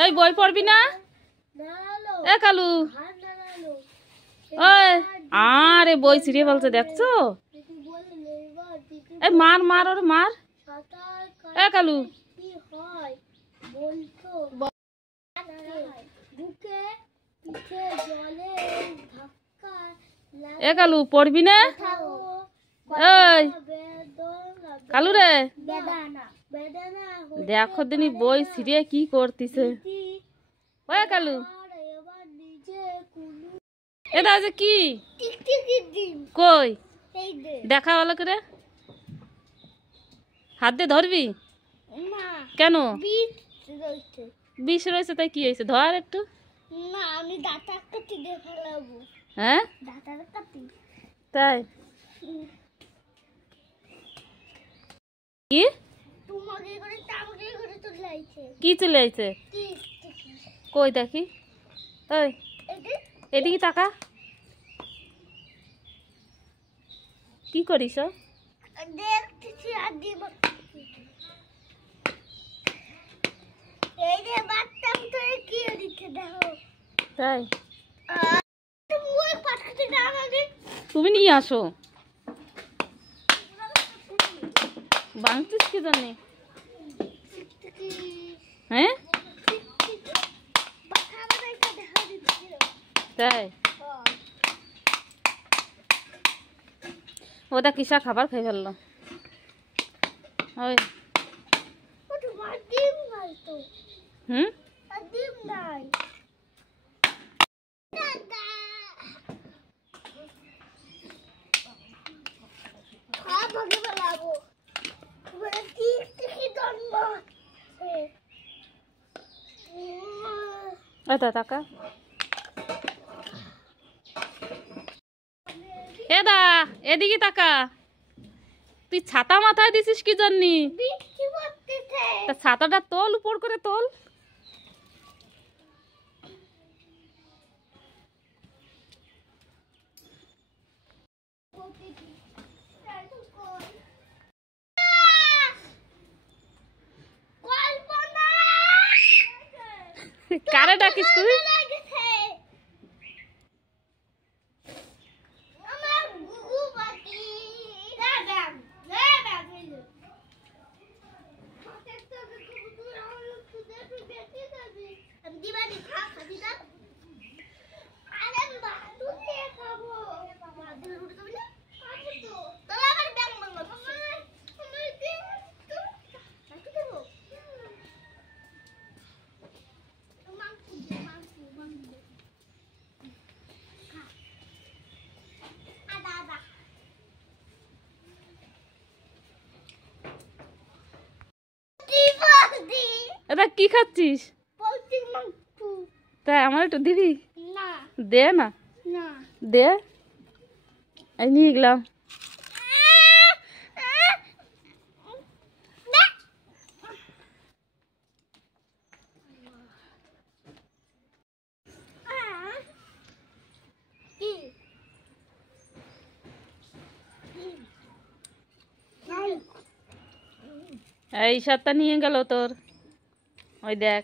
এই বই পড়বি না? এ কালু, ওই আরে বই ছিঁড়ে বলছে, দেখছো? এই মার মার, ওরে মার। এ কালু, এ কালু পড়বি না? এই কালু রে, দেখো দিনই বই ছিঁড়ে কি করতিছে। ওই কালু, এটা আছে কি? কই দেখা ভালো করে, হাত দিয়ে ধরবি কেন? বিষ রয়েছে তাই কি হয়েছে? ধর একটু। না, আমি দাঁতা কাটি দিয়ে ফেলাবো। হ্যাঁ, দাঁতা কাটি তাই কি? তোমাকে করে তামকে করে চলে আইছে। কি চলে আইছে? কই দেখি। ওই এদিকে তাকা। কি করিস? দেখতেছি আর দিব। এই যে বাচ্চাম তো কি দিচ্ছে দেখো। তাই তুমি ওই পাটকাটি দাও না দি। তুমি নিয়ে আসো। বাংতিস কি জানি? হ্যাঁ, তাই ওটা কিসা খাবার খাই ফেললো। ওই হুম, এটা টাকা। এদা এদিকে তাকা। তুই ছাতা মাথায় দিছিস কি জন্যি? তা ছাতাটা তোল, উপর করে তোল। কারে ডাকিস তুই? এটা কি খাচ্ছিস? তাই আমার একটু দিবি? দে না, দে। এই নিয়ে গেলাম। এই সাতটা নিয়ে গেল তোর। ওই দেখ।